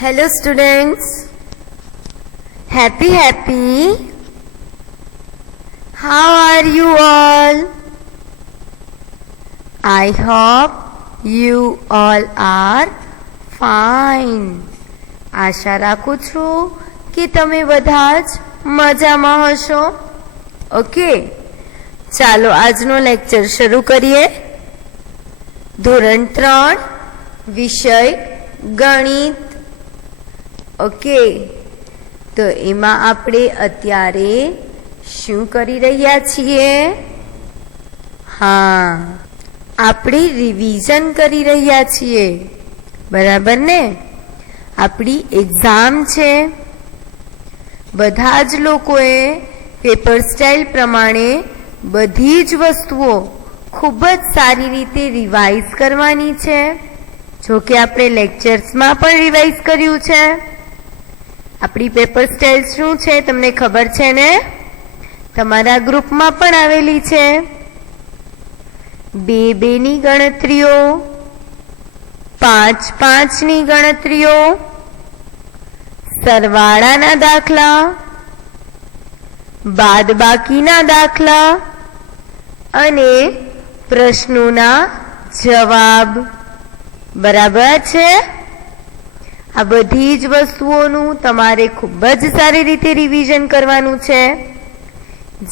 Hello students, happy. How are you all? I hope you all are fine. આશા રાખું છું કે તમે બધા જ મજામાં હશો. ઓકે, ચાલો આજનો લેક્ચર શરૂ કરીએ. ધોરણ 3 વિષય ગણિત. ઓકે, તો એમાં આપણે અત્યારે શું કરી રહ્યા છીએ? હા, આપણે રિવિઝન કરી રહ્યા છીએ, બરાબર ને? આપણી એક્ઝામ છે. બધા જ લોકોએ પેપર સ્ટાઇલ પ્રમાણે બધી જ વસ્તુઓ ખૂબ જ સારી રીતે રિવાઇઝ કરવાની છે. જો કે આપણે લેક્ચર્સમાં પણ રિવાઇઝ કર્યું છે. આપણી પેપર સ્ટાઇલ શું છે તમને ખબર છે ને? તમારા ગ્રુપમાં પણ આવેલી છે. 2-2 ની ગણતરીઓ, 5-5 ની ગણતરીઓ, સરવાળાના દાખલા, બાદબાકીના દાખલા અને પ્રશ્નોના જવાબ. બરાબર છે? આ બધી જ વસ્તુઓનું તમારે ખૂબ જ સારી રીતે રિવિઝન કરવાનું છે,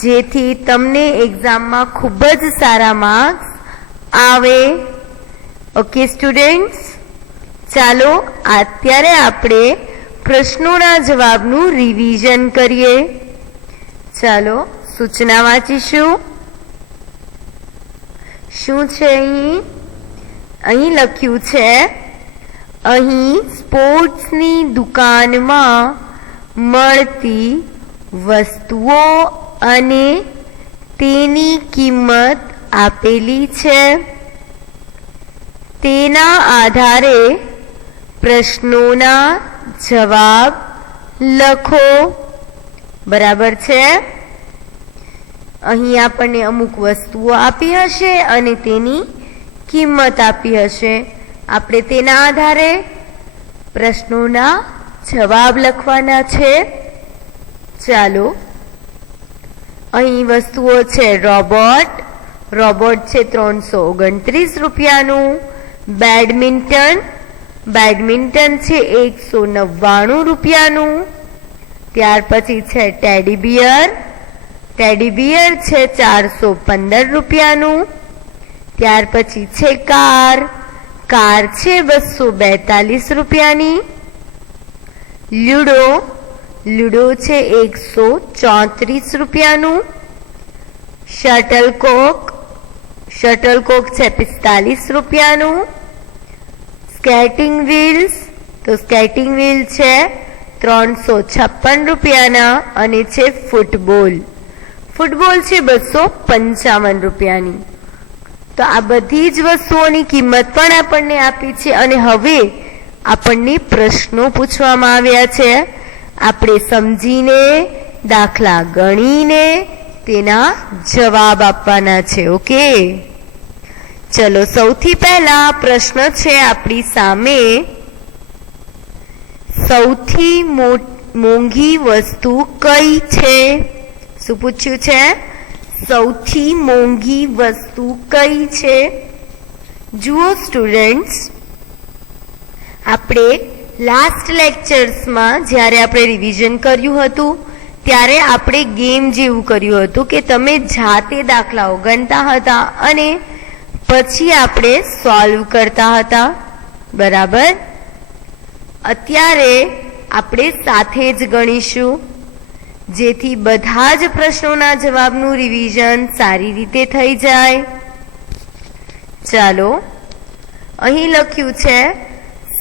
જેથી તમને એક્ઝામમાં ખૂબ જ સારા માર્ક્સ આવે. ઓકે સ્ટુડન્ટ્સ, ચાલો અત્યારે આપણે પ્રશ્નોના જવાબનું રિવિઝન કરીએ. ચાલો સૂચના વાંચીશું. શું છે અહીં લખ્યું છે, અહીં સ્પોર્ટ્સની દુકાનમાં મળતી વસ્તુઓ અને તેની કિંમત આપેલી છે. તેના આધારે પ્રશ્નોના જવાબ લખો. બરાબર છે? અહીં આપણને અમુક વસ્તુઓ આપી હશે અને તેની કિંમત આપી હશે. આપણે તેના આધારે પ્રશ્નોના જવાબ લખવાના છે. ચાલો, અહીં વસ્તુઓ છે. રોબોટ છે 329 રૂપિયાનું. બેડમિન્ટન છે 199 રૂપિયાનું. ત્યાર પછી છે ટેડી બિયર છે 415 રૂપિયાનું. ત્યાર પછી છે કાર છે 242 રૂપિયાની. લ્યુડો છે 134 રૂપિયાનું. શટલકોક છે 45 રૂપિયાનું. સ્કેટિંગ વ્હીલ છે 356 રૂપિયાના અને છે ફૂટબોલ છે 255 રૂપિયાની. તો આ બધી જ વસ્તુઓની કિંમત પણ આપણને આપી છે અને હવે આપણને પ્રશ્નો પૂછવામાં આવ્યા છે. આપણે સમજીને દાખલા ગણીને તેના જવાબ આપવાના છે. ઓકે, ચલો સૌથી પહેલા પ્રશ્ન છે આપણી સામે, સૌથી મોંઘી વસ્તુ કઈ છે? શું પૂછ્યું છે? સૌથી મોંઘી વસ્તુ કઈ છે? જુઓ સ્ટુડન્ટ્સ, આપણે લાસ્ટ લેક્ચર્સમાં જ્યારે આપણે રિવિઝન કર્યું હતું ત્યારે આપણે ગેમ જેવું કર્યું હતું કે તમે જાતે દાખલાઓ ગણતા હતા અને પછી આપણે સોલ્વ કરતા હતા. બરાબર? અત્યારે આપણે સાથે જ ગણીશું, જેથી બધા જ પ્રશ્નોના જવાબનું રિવિઝન સારી રીતે થઈ જાય. ચાલો, અહીં લખ્યું છે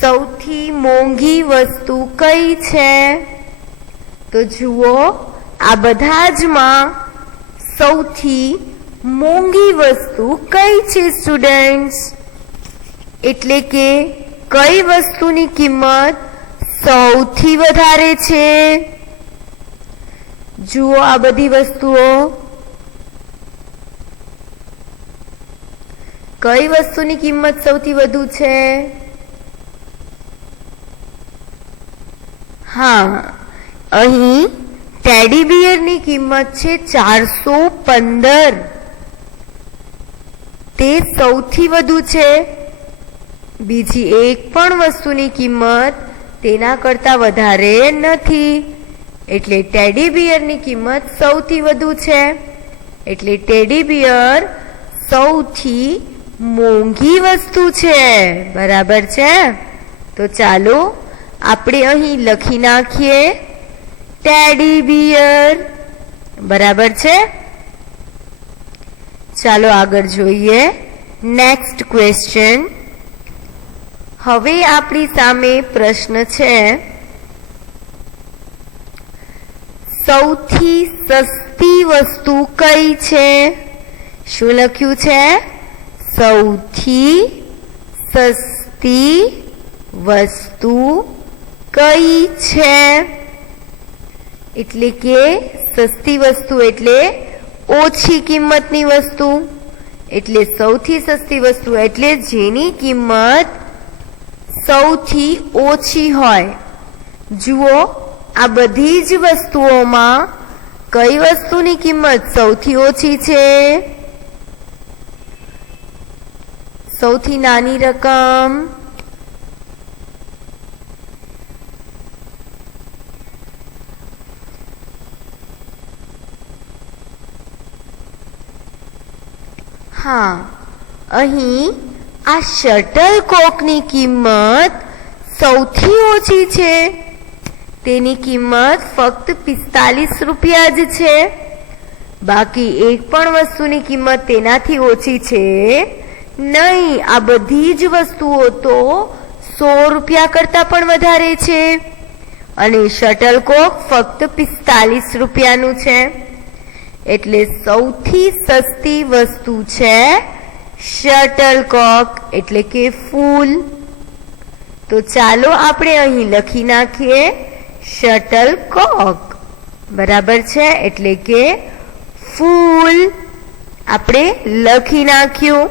સૌથી મોંઘી વસ્તુ કઈ છે? તો જુઓ, આ બધા જમાં સૌથી મોંઘી વસ્તુ કઈ છે સ્ટુડન્ટ્સ? એટલે કે કઈ વસ્તુની કિંમત સૌથી વધારે છે? જુઓ આ બધી વસ્તુઓ, કઈ વસ્તુની કિંમત સૌથી વધુ છે? હા, અહીં ટેડી બિયરની કિંમત છે 415. તે સૌથી વધુ છે. બીજી એક પણ વસ્તુની કિંમત તેના કરતા વધારે નથી. એટલે ટેડી બિયરની કિંમત સૌથી વધુ છે. એટલે ટેડી બિયર સૌથી મોંઘી વસ્તુ છે. બરાબર છે? તો ચાલો આપણે અહીં લખી નાખીએ ટેડી બિયર. બરાબર છે? ચાલો આગળ જોઈએ નેક્સ્ટ ક્વેશ્ચન. હવે આપણી સામે પ્રશ્ન છે, સૌથી સસ્તી વસ્તુ કઈ છે? શું લખ્યું છે? સૌથી સસ્તી વસ્તુ કઈ છે? એટલે કે સસ્તી વસ્તુ એટલે ઓછી કિંમતની વસ્તુ. એટલે સૌથી સસ્તી વસ્તુ એટલે જેની કિંમત સૌથી ઓછી હોય. જુઓ, આ બધી જ વસ્તુઓમાં કઈ વસ્તુની કિંમત સૌથી ઓછી છે? સૌથી નાની રકમ. હા, અહીં આ શટલકોકની કિંમત સૌથી ઓછી છે. તેની કિંમત ફક્ત 45 રૂપિયા જ છે. બાકી એક પણ વસ્તુની કિંમત તેનાથી ઓછી છે નહીં. આ બધી જ વસ્તુઓ તો 100 રૂપિયા કરતા પણ વધારે છે. અને શટલકોક ફક્ત 45 રૂપિયાનું છે. એટલે સૌથી સસ્તી વસ્તુ છે શટલકોક એટલે કે ફૂલ. તો ચાલો આપણે અહીં લખી નાખીએ શટલકોક. બરાબર છે? એટલે કે ફૂલ આપણે લખી નાખ્યું.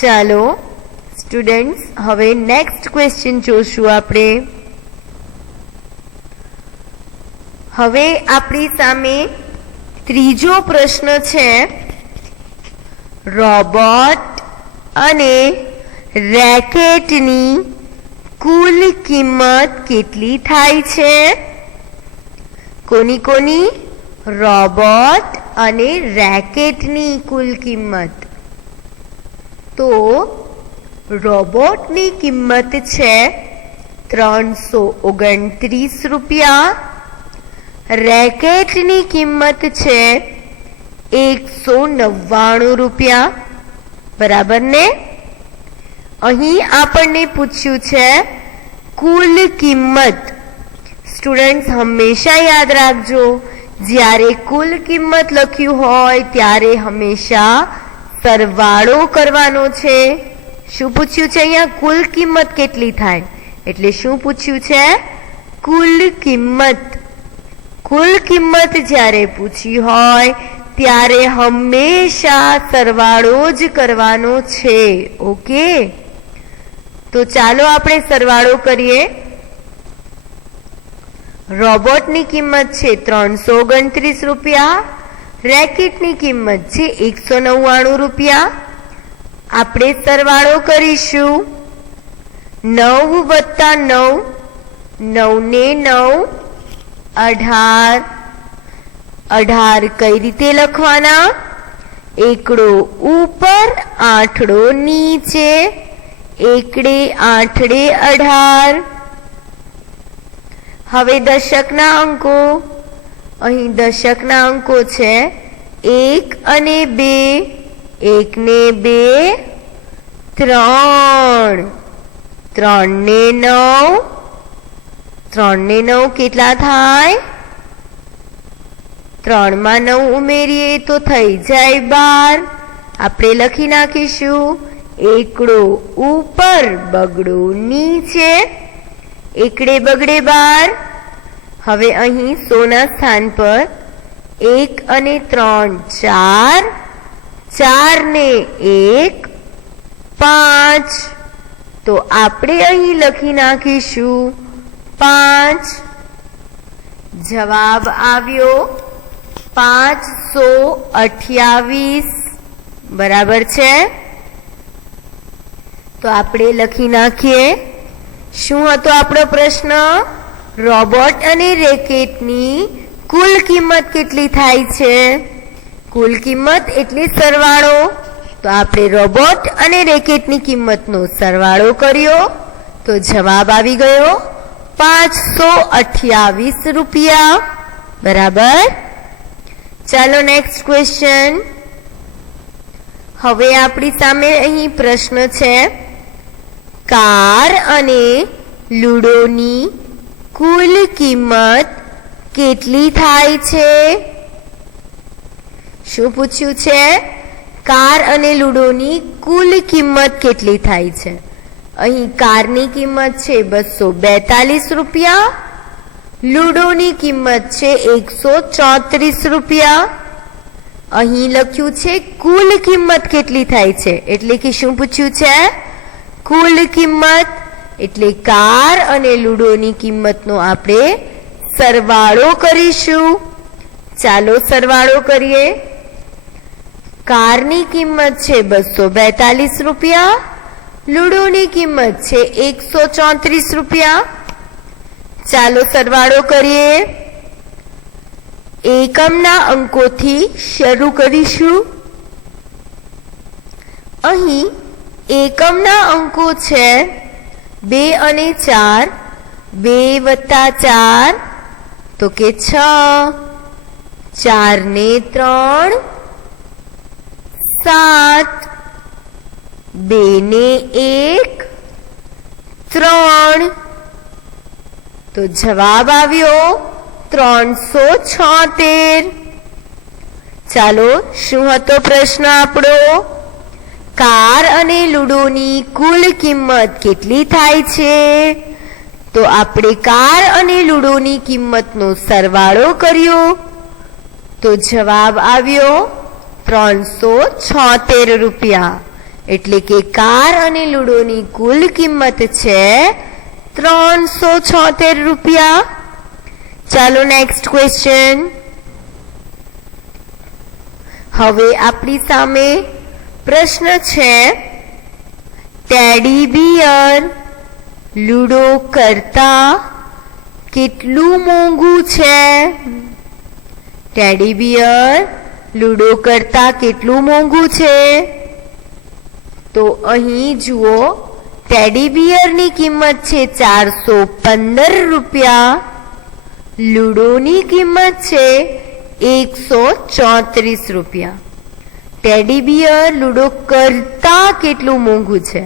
ચાલો સ્ટુડન્ટ્સ, હવે નેક્સ્ટ ક્વેશ્ચન જોશું આપણે. હવે આપણી સામે ત્રીજો પ્રશ્ન છે, રોબોટ અને રેકેટની કુલ કિંમત કેટલી થાય છે? કોની કોની? રોબોટ અને રેકેટની કુલ કિંમત. તો રોબોટની કિંમત છે 329 રૂપિયા. રેકેટની કિંમત છે 199 રૂપિયા. બરાબર ને? અહીં આપણને પૂછ્યું છે કુલ કિંમત. સ્ટુડન્ટ્સ, હંમેશા યાદ રાખજો, જ્યારે કુલ કિંમત લખ્યું હોય ત્યારે હંમેશા સરવાળો કરવાનો છે. શું પૂછ્યું છે અહીંયા? કુલ કિંમત કેટલી થાય? એટલે શું પૂછ્યું છે? કુલ કિંમત. કુલ કિંમત જ્યારે પૂછી હોય ત્યારે હંમેશા સરવાળો જ કરવાનો છે. ઓકે? તો ચાલો આપણે સરવાળો કરીએ. રોબોટની કિંમત છે 329 રૂપિયા. રેકેટની કિંમત છે 199 રૂપિયા. આપણે સરવાળો કરીશું. 9 વત્તા 9, 9 ને 9, 18. 18 કઈ રીતે લખવાના? એકડો ઉપર, આઠડો નીચે. એકડે આઠડે 18. હવે દશકના અંકો. અહીં દશકના અંકો છે 1 અને 2. 1 ને 2, 3. 3 ને 9. 3 ને 9 કેટલા થાય? 3 માં 9 ઉમેરીએ તો થઈ જાય 12. આપણે લખી નાખીશું એકડો ઉપર, બગડો નીચે. એકડે બગડે 12. હવે અહીં 100 ના સ્થાન પર 1 અને 3 4. 4 ને 1 5. તો આપણે અહીં લખી નાખીશું 5. જવાબ આવ્યો 528. બરાબર છે? તો આપણે લખી નાખીએ. શું હતો આપણો પ્રશ્ન? રોબોટ અને રેકેટની કુલ કિંમત કેટલી થાય છે? કુલ કિંમત એટલે સરવાળો. તો આપણે રોબોટ અને રેકેટની કિંમતનો સરવાળો કર્યો તો જવાબ આવી ગયો 528 રૂપિયા. બરાબર? ચાલો નેક્સ્ટ ક્વેશ્ચન. હવે આપણી સામે અહીં પ્રશ્ન છે, કાર અને લૂડોની કુલ કિંમત કેટલી થાય છે? શું પૂછ્યું છે? કાર અને લૂડોની કુલ કિંમત કેટલી થાય છે? અહીં કારની કિંમત છે 242 રૂપિયા, લૂડોની કિંમત છે 134 રૂપિયા. અહીં લખ્યું છે કુલ કિંમત કેટલી થાય છે, એટલે કે શું પૂછ્યું છે? કુલ કિંમત. એટલે કાર અને લૂડોની કિંમતનો આપણે સરવાળો કરીશું. ચાલો સરવાળો કરીએ. કારની કિંમત છે 242 રૂપિયા, લૂડોની કિંમત છે 134 રૂપિયા. ચાલો સરવાળો કરીએ. એકમના અંકોથી શરૂ કરીશું. અહીં એકમના અંકો છે 2 અને 4. 2 વત્તા 4 તો કે 6, 4 ને 3 7, 2 ને 1 3. તો જવાબ આવ્યો 376. ચાલો, શું હતો પ્રશ્ન આપણો? કાર અને લૂડોની કુલ કિંમત કેટલી થાય છે? તો આપણે કાર અને લૂડોની કિંમતનો સરવાળો કર્યો તો જવાબ આવ્યો 376 રૂપિયા. એટલે કે કાર અને લૂડોની કુલ કિંમત છે 376 રૂપિયા. ચાલો નેક્સ્ટ ક્વેશ્ચન. હવે આપણી સામે પ્રશ્ન છે, ટેડી બિયર લૂડો કરતા કેટલું મોંઘું છે? ટેડી બિયર લૂડો કરતા કેટલું મોંઘું છે? તો અહીં જુઓ, ટેડી બિયરની કિંમત છે 415 રૂપિયા, લૂડોની કિંમત છે 134 રૂપિયા. ટેડી બિયર લૂડો કરતા કેટલું મોંઘું છે?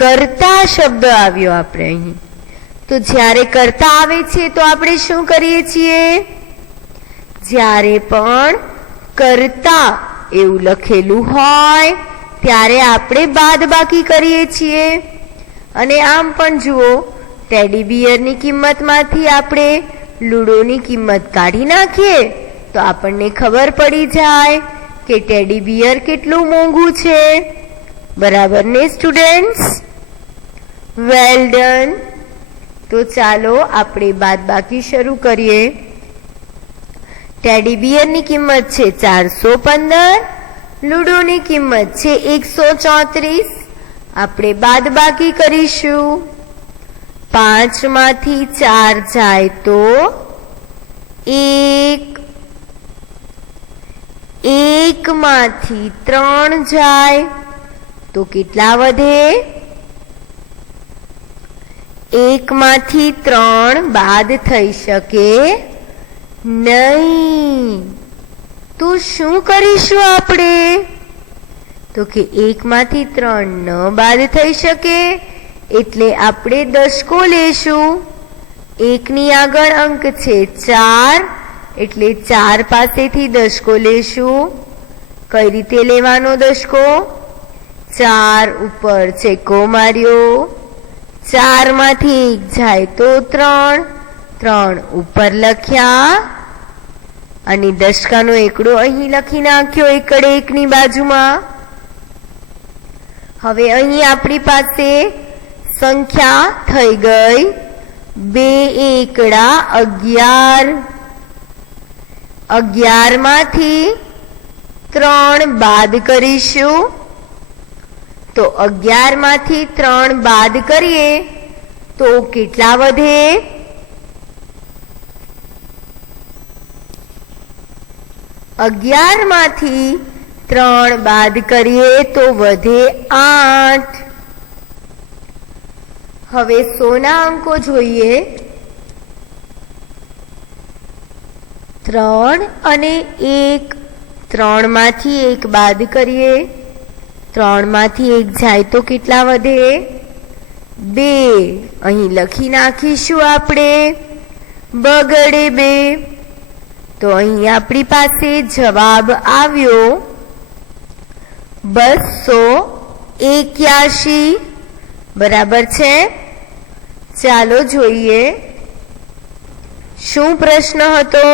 કરતા શબ્દ આવ્યો આપણે અહીં. તો જ્યારે કરતા આવે છે તો આપણે શું કરીએ છીએ? જ્યારે પણ કરતા એવું લખેલું હોય ત્યારે આપણે બાદબાકી કરીએ છીએ. અને આમ પણ જુઓ, ટેડી બિયરની કિંમતમાંથી આપણે લૂડોની કિંમત કાઢી નાખીએ તો આપણને ખબર પડી જાય કે ટેડી બિયર કેટલું મોંઘું છે. બરાબર ને સ્ટુડન્ટ્સ? Well done. તો ચાલો આપણે બાદબાકી શરૂ કરીએ. ટેડી બિયરની કિંમત છે 415, લૂડોની કિંમત છે 134. આપણે બાદબાકી કરીશું. 5 માંથી 4 જાય તો 1, 1 માંથી 3 જાય તો કેટલા વધે? 1 માંથી 3 બાદ થઈ શકે નહીં. તો શું કરીશું આપણે? તો કે 1 માંથી 3 ન બાદ થઈ શકે એટલે આપણે દશકો લેશું. 1 ની આગળ અંક છે 4 એટલે 4 પાસેથી દશકો લેશું. કઈ રીતે લેવાનો દશકો? 4 ઉપર ચેકો માર્યો, 4 માંથી 1 જાય તો 3, 3 ઉપર લખ્યા અને દશકાનો એકડો અહીં લખી નાખ્યો એકડે 1 ની બાજુમાં. હવે અહીં આપણી પાસે સંખ્યા થઈ ગઈ 2 એકડા 11, 11 માંથી 3 બાદ કરીશું તો 11 માંથી 3 બાદ કરીએ તો કેટલા વધે? 11 માંથી 3 બાદ કરીએ તો વધે 8। હવે 100 ના અંકો જોઈએ। 3 અને 1, 3 માંથી 1 બાદ કરીએ, 3 માંથી 1 જાય તો કેટલા વધે? 2। અહીં લખી નાખીશું આપણે બગડે 2। તો અહીં આપણી પાસે જવાબ આવ્યો 281। બરાબર છે? ચાલો જોઈએ શું પ્રશ્ન હતો?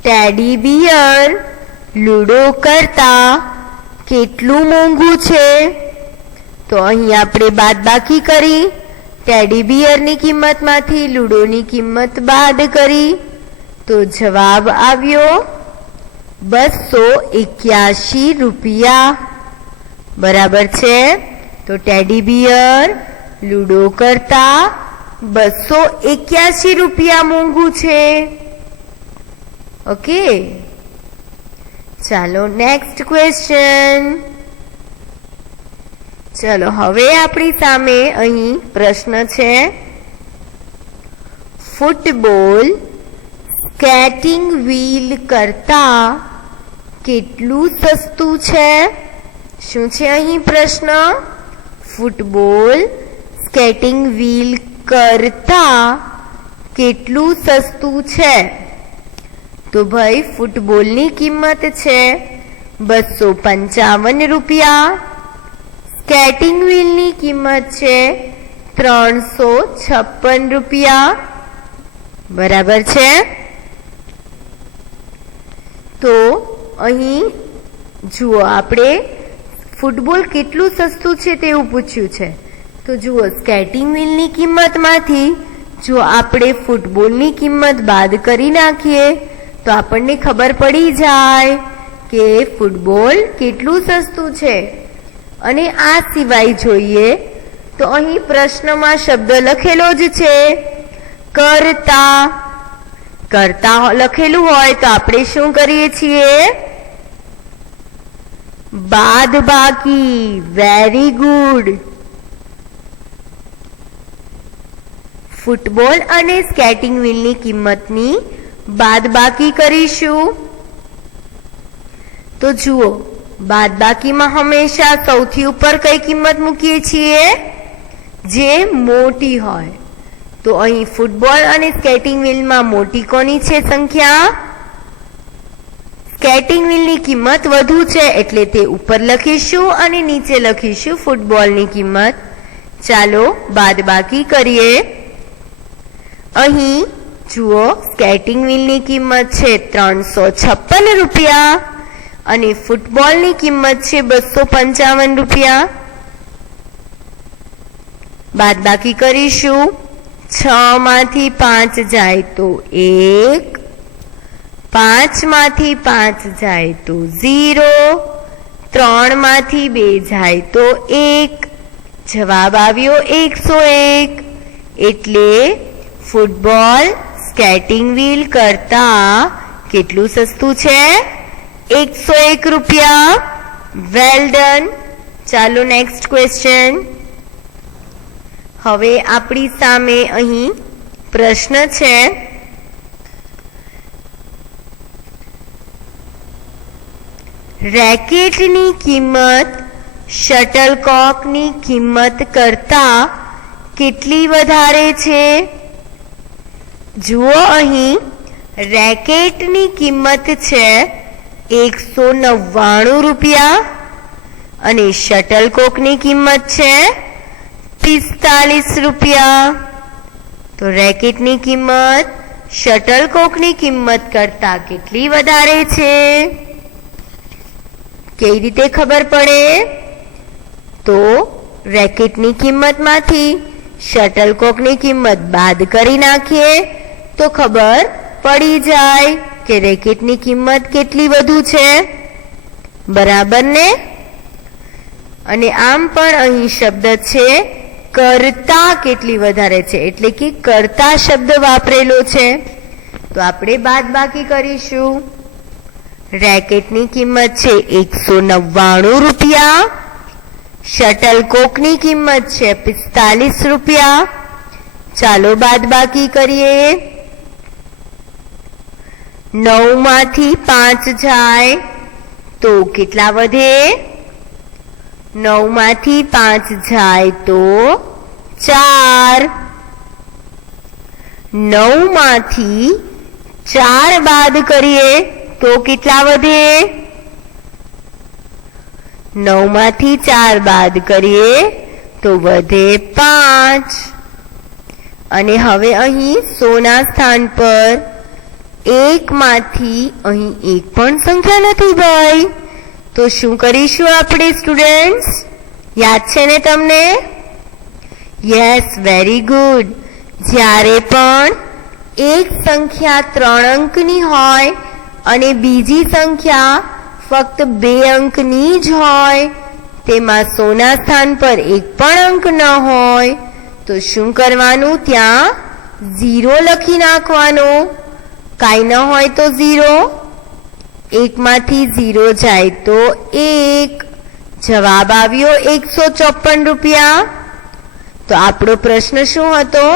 ટેડી બિયર લૂડો કરતા કેટલું મોંઘું છે? તો અહીં આપણે બાદબાકી કરી, ટેડી બિયરની કિંમતમાંથી લૂડોની કિંમત બાદ કરી તો જવાબ આવ્યો 281 રૂપિયા। બરાબર છે? તો ટેડી બિયર લૂડો કરતા 281 રૂપિયા મોંઘું છે। ઓકે, ચાલો નેક્સ્ટ ક્વેશ્ચન। ચલો હવે આપણી સામે અહીં પ્રશ્ન છે, ફૂટબોલ સ્કેટિંગ વ્હીલ કરતા કેટલું સસ્તું છે? શું છે અહીં પ્રશ્ન? ફૂટબોલ સ્કેટિંગ વ્હીલ કરતા કેટલું સસ્તું છે? તો ભાઈ ફૂટબોલની કિંમત છે 255 રૂપિયા, સ્કેટિંગ વ્હીલની કિંમત છે 356 રૂપિયા। બરાબર છે? તો અહીં જુઓ, આપણે ફૂટબોલ કેટલું સસ્તું છે તેવું પૂછ્યું છે। તો જુઓ, સ્કેટિંગ વ્હીલની કિંમતમાંથી જો આપણે ફૂટબોલની કિંમત બાદ કરી નાખીએ તો આપણને ખબર પડી જાય કે ફૂટબોલ કેટલું સસ્તું છે। અને આ સિવાય જોઈએ તો અહીં પ્રશ્નમાં શબ્દ લખેલો જ છે કરતા। કરતા લખેલું હોય તો આપણે શું કરીએ છીએ? બાદબાકી। Very good. ફૂટબોલ અને સ્કેટિંગ વ્હીલની કિંમતની બાદબાકી કરીશું। તો જુઓ, બાદબાકીમાં હંમેશા સૌથી ઉપર કઈ કિંમત મૂકીએ છીએ? જે મોટી હોય। તો અહીં ફૂટબોલ અને સ્કેટિંગ વ્હીલમાં મોટી કોની છે સંખ્યા? સ્કેટિંગ વ્હીલની કિંમત વધુ છે એટલે તે ઉપર લખીશું અને નીચે લખીશું ફૂટબોલની કિંમત। ચાલો બાદબાકી કરીએ। અહીં જુઓ, સ્કેટિંગ વ્હીલની કિંમત છે 356 રૂપિયા અને ફૂટબોલની કિંમત છે 255 રૂપિયા। બાદબાકી કરીશું। 6 માંથી 5 જાય તો 1, 5 માંથી 5 જાય તો 0, 3 માંથી 2 જાય તો 1। જવાબ આવ્યો 101। એટલે ફૂટબોલ સ્કેટિંગ વ્હીલ કરતા કેટલું સસ્તું છે? 101 રૂપિયા। Well done. ચાલો નેક્સ્ટ ક્વેશ્ચન। હવે આપણી સામે અહીં પ્રશ્ન છે, રેકેટની કિંમત શટલકોકની કિંમત કરતા કેટલી વધારે છે? જુઓ, અહીં રેકેટની કિંમત છે 199 રૂપિયા અને શટલકોકની કિંમત છે 45 રૂપિયા। તો રેકેટની કિંમત શટલકોકની કિંમત કરતા કેટલી વધારે છે? કેવી રીતે ખબર પડે? તો રેકેટની કિંમતમાંથી શટલકોકની કિંમત બાદ કરી નાખીએ તો ખબર પડી જાય કે રેકેટની કિંમત કેટલી વધુ છે, બરાબર ને? અને આમ પણ અહીં શબ્દ છે કરતા કેટલી વધારે છે, એટલે કે કરતા શબ્દ વાપરેલો છે. તો આપણે બાદબાકી કરીશું. રેકેટની કિંમત છે 199 રૂપિયા, શટલકોકની કિંમત છે 45 રૂપિયા. ચાલો બાદબાકી કરીએ. 9 માંથી 5 જાય તો કેટલા વધે? 9 માંથી 5 જાય તો 4. 9 માંથી 4 બાદ કરીએ તો કેટલા વધે? 9 માંથી 4 બાદ કરીએ તો વધે 5. અને હવે અહીં 100 ના સ્થાન પર 1 માંથી અહીં એક પણ સંખ્યા નથી ભાઈ. તો શું કરીશું આપણે સ્ટુડન્ટ્સ? યાદ છે ને તમને? Yes, very good. જ્યારે પણ એક સંખ્યા 3 અંકની હોય અને બીજી સંખ્યા ફક્ત 2 અંકની જ હોય, તેમાં 100 ના સ્થાન પર એક પણ અંક ન હોય, તો શું કરવાનું? ત્યાં 0 લખી નાખવાનું. કાંઈ ન હોય તો 0. 1 માંથી 0 જાય તો 1. જવાબ આવ્યો 154 રૂપિયા. તો આપણો પ્રશ્ન શું હતો?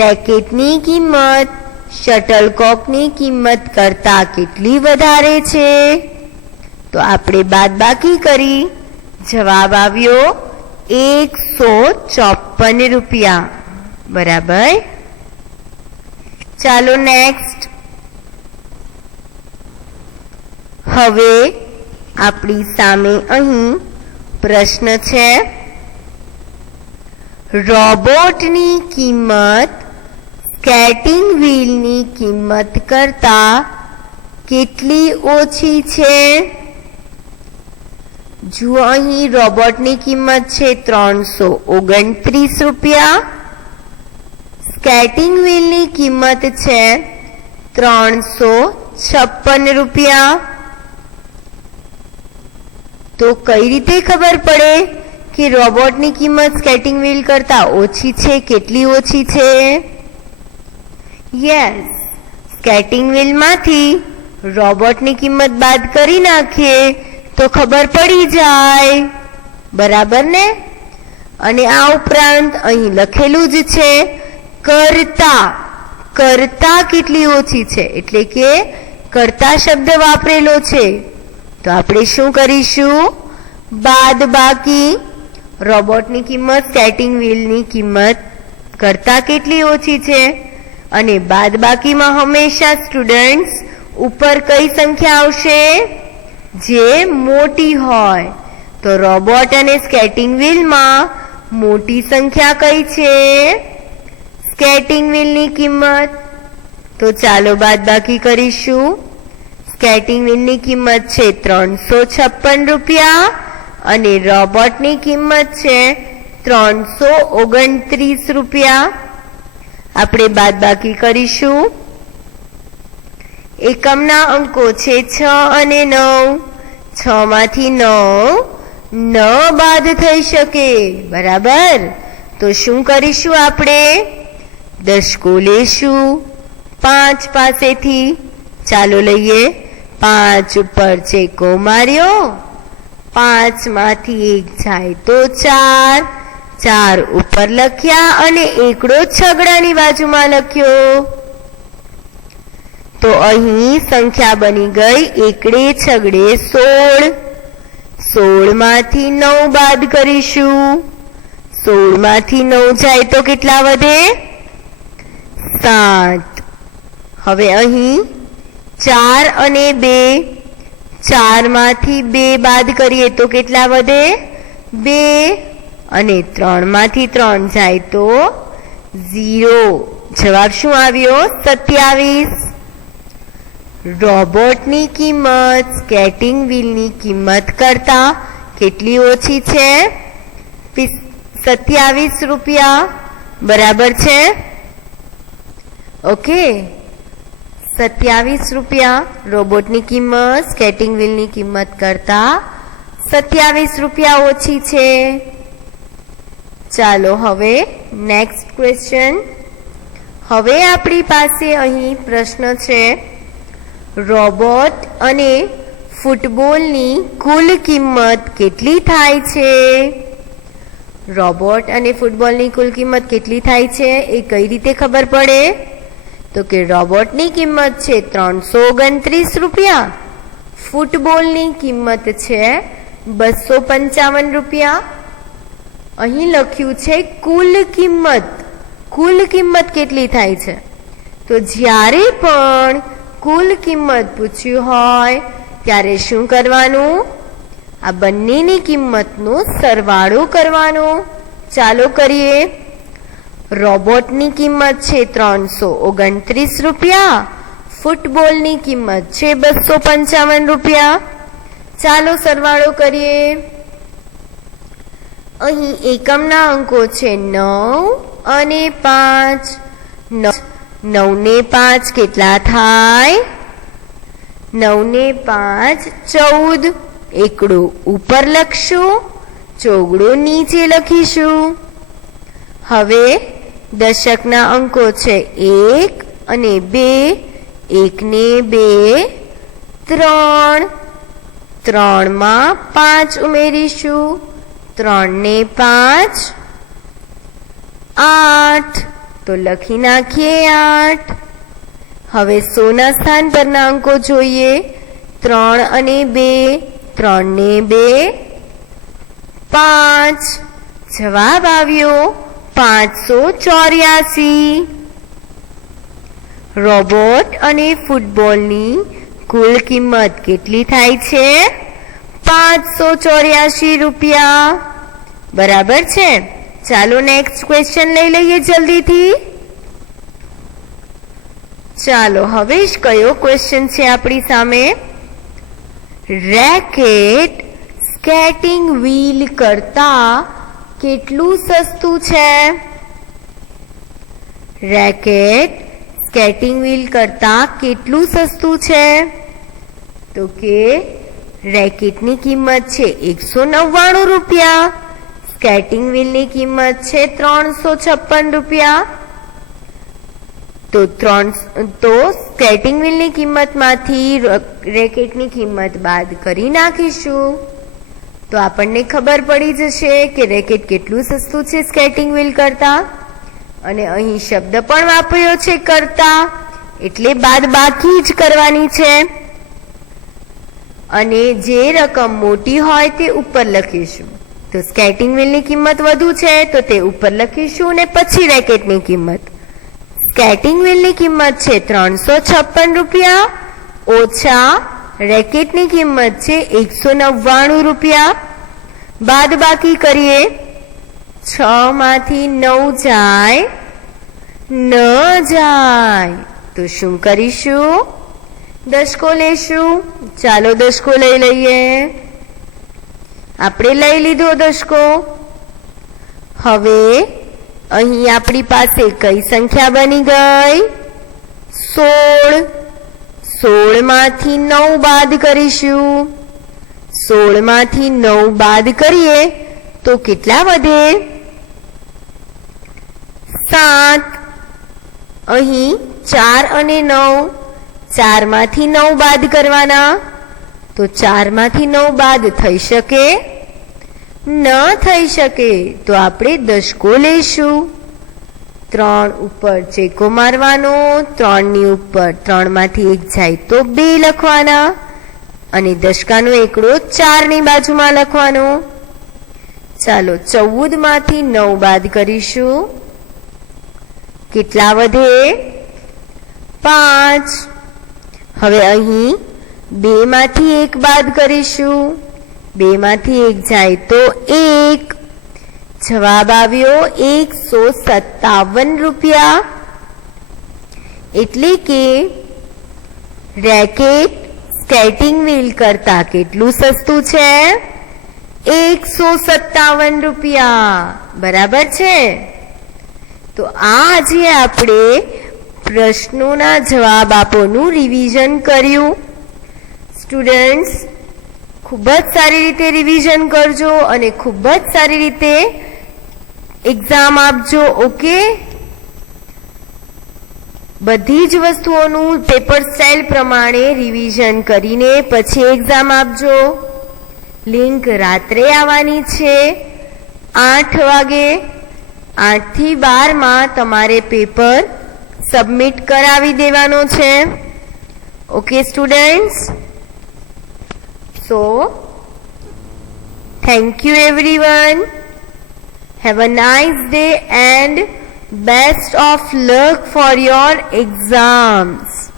રેકેટની કિંમત શટલકોકની કિંમત કરતા કેટલી વધારે છે? તો આપણે બાદબાકી કરી. જવાબ આવ્યો 154 રૂપિયા, બરાબર? ચાલો નેક્સ્ટ. હવે આપણી સામે અહીં પ્રશ્ન છે, રોબોટની કિંમત સ્કેટિંગ વ્હીલની કિંમત કરતા કેટલી ઓછી છે? જુઓ, અહીં રોબોટની કિંમત છે 329 રૂપિયા, સ્કેટિંગ વ્હીલની કિંમત છે 356 રૂપિયા. તો કઈ રીતે ખબર પડે કે રોબોટની કિંમત સ્કેટિંગ વ્હીલ કરતા ઓછી છે? કેટલી ઓછી છે? યસ, સ્કેટિંગ વ્હીલમાંથી રોબોટની કિંમત બાદ કરી નાખીએ તો ખબર પડી જાય, બરાબર ને? અને આ ઉપરાંત અહીં લખેલું જ છે કરતા. કરતા કેટલી ઓછી છે, એટલે કે કરતા શબ્દ વાપરેલો છે. તો આપણે શું કરીશું? બાદબાકી. રોબોટની કિંમત સ્કેટિંગ વ્હીલની કિંમત કરતા કેટલી ઓછી છે, અને બાદબાકીમાં હંમેશા સ્ટુડન્ટ્સ ઉપર કઈ સંખ્યા આવશે? જે મોટી હોય. તો રોબોટ અને સ્કેટિંગ વ્હીલમાં મોટી સંખ્યા કઈ છે? સ્કેટિંગ વ્હીલની કિંમત. તો ચાલો બાદબાકી કરીશું. સ્કેટિંગ વ્હીલની કિંમત છે 356 રૂપિયા અને રોબોટની કિંમત છે 329 રૂપિયા. આપણે બાદબાકી કરીશું. એકમના અંકો છે 6 અને 9. 6 માંથી 9 બાદ થઈ શકે, બરાબર? તો શું કરીશું આપણે? દશકો લેશું 5 પાસેથી. ચાલો લઈએ. 5 ઉપર ચેકો માર્યો, 5 માંથી 1 જાય તો 4. 4 ઉપર લખ્યા અને એકડો છગડાની બાજુમાં લખ્યો. તો અહીં સંખ્યા બની ગઈ એકડે છગડે 16. 16 માંથી 9 બાદ કરીશું. 16 માંથી 9 જાય તો કેટલા વધે? 7. હવે અહીં 4 અને 2. 4 માંથી 2 બાદ કરીએ તો કેટલા વધે? 2. અને 3 માંથી 3 જાય તો 0. જવાબ શું આવ્યો? 27. રોબોટની કિંમત સ્કેટિંગ વ્હીલની કિંમત કરતા કેટલી ઓછી છે? ₹27 બરાબર છે. ઓકે, ₹27 રોબોટની કિંમત સ્કેટિંગ વ્હીલની કિંમત કરતા ₹27 ઓછી છે. ચાલો હવે નેક્સ્ટ ક્વેશ્ચન. હવે આપણી પાસે અહીં પ્રશ્ન છે, રોબોટ અને ફૂટબોલની કુલ કિંમત કેટલી થાય છે? રોબોટ અને ફૂટબોલની કુલ કિંમત કેટલી થાય છે એ કઈ રીતે ખબર પડે? તો કે રોબોટની કિંમત છે ₹329, ફૂટબોલની કિંમત છે ₹255. અહીં લખ્યું છે કુલ કિંમત. કુલ કિંમત કેટલી થાય છે? તો જ્યારે પણ કુલ કિંમત પૂછ્યું હોય ત્યારે શું કરવાનું? આ બંનેની કિંમતનો સરવાળો કરવાનો. ચાલો કરીએ. રોબોટની કિંમત છે ₹329, ફૂટબોલની કિંમત છે ₹255. ચાલો સરવાળો કરીએ. અહીં એકમના અંકો છે 9 અને 5. 9 ને 5 કેટલા થાય? 9 ને 5 14. એકડું ઉપર લખશું, ચોગડું નીચે લખીશું. હવે દશકના અંકો છે 1 અને 2. 1 ને 2 3. 3 માં 5 ઉમેરીશું. 3 ને 5 8. તો લખી નાખીએ 8. હવે 100 ના સ્થાન પરના અંકો જોઈએ. 3 અને 2. 3 ને 2 5. જવાબ આવ્યો 584. રોબોટ અને ફૂટબોલની કુલ કિંમત કેટલી થાય છે? ₹584. બરાબર છે. ચાલો નેક્સ્ટ ક્વેશ્ચન લઈ લઈએ જલ્દીથી. ચાલો હવે કયો ક્વેશ્ચન છે આપણી સામે? રેકેટ સ્કેટિંગ વ્હીલ કરતા કેટલું સસ્તું છે? રેકેટ સ્કેટિંગ વ્હીલ કરતા કેટલું સસ્તું છે? તો કે રેકેટની કિંમત છે ₹199, સ્કેટિંગ વ્હીલની કિંમત છે ₹356. તો સ્કેટિંગ વ્હીલની કિંમતમાંથી રેકેટની કિંમત બાદ કરી નાખીશું તો આપણને ખબર પડી જશે કે રેકેટ કેટલું સસ્તું છે સ્કેટિંગ વ્હીલ કરતા. અને અહીં શબ્દ પણ વાપર્યો છે કરતા, એટલે બાદબાકી જ કરવાની છે. અને જે રકમ મોટી હોય તે ઉપર લખીશું. તો સ્કેટિંગ વ્હીલની કિંમત વધુ છે તો તે ઉપર લખીશું અને પછી રેકેટની કિંમત. સ્કેટિંગ વ્હીલની કિંમત છે ₹356 ઓછા રેકેટની કિંમત છે ₹199. બાદબાકી કરીએ. 6 માંથી 9 જાય ન જાય તો શું કરીશું? દશકો લેશું. ચાલો દશકો લઈ લઈએ. આપણે લઈ લીધો દશકો. હવે અહીં આપણી પાસે કઈ સંખ્યા બની ગઈ? 16. 16 માંથી 9 બાદ કરીશું. 16 માંથી 9 બાદ કરીએ તો કેટલા વધે? 7. અહીં 4 અને 9. 4 માંથી 9 બાદ કરવાના. તો 4 માંથી 9 બાદ થઈ શકે? ન થઈ શકે. તો આપણે દશકો લેશું. 3 ઉપર ચેકો મારવાનો. 3 ની ઉપર 3 માંથી 1 જાય તો 2 લખવાના અને દશકાનો એકડો 4 ની બાજુમાં લખવાનો. ચાલો 14 માંથી 9 બાદ કરીશું. કેટલા વધે? 5. હવે અહીં 2 માંથી 1 બાદ કરીશું. 2 માંથી 1 જાય તો 1. જવાબ આવ્યો ₹157. એટલે કે રેકેટ સ્કેટિંગ વ્હીલ કરતા કેટલું સસ્તું છે? ₹157 બરાબર છે. તો આજે આપણે પ્રશ્નોના જવાબ આપોનું રિવિઝન કર્યું. સ્ટુડન્ટ્સ ખૂબ જ સારી રીતે રિવિઝન કરજો અને ખૂબ જ સારી રીતે એક્ઝામ આપજો. ઓકે, બધી જ વસ્તુઓનું પેપર સ્ટાઇલ પ્રમાણે રિવિઝન કરીને પછી એક્ઝામ આપજો. લિંક રાત્રે આવવાની છે 8 વાગે. 8 થી 12 તમારે પેપર સબમિટ કરાવી દેવાનો છે. Okay students, so thank you everyone. Have a nice day and best of luck for your exams.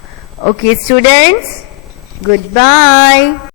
Okay students, goodbye.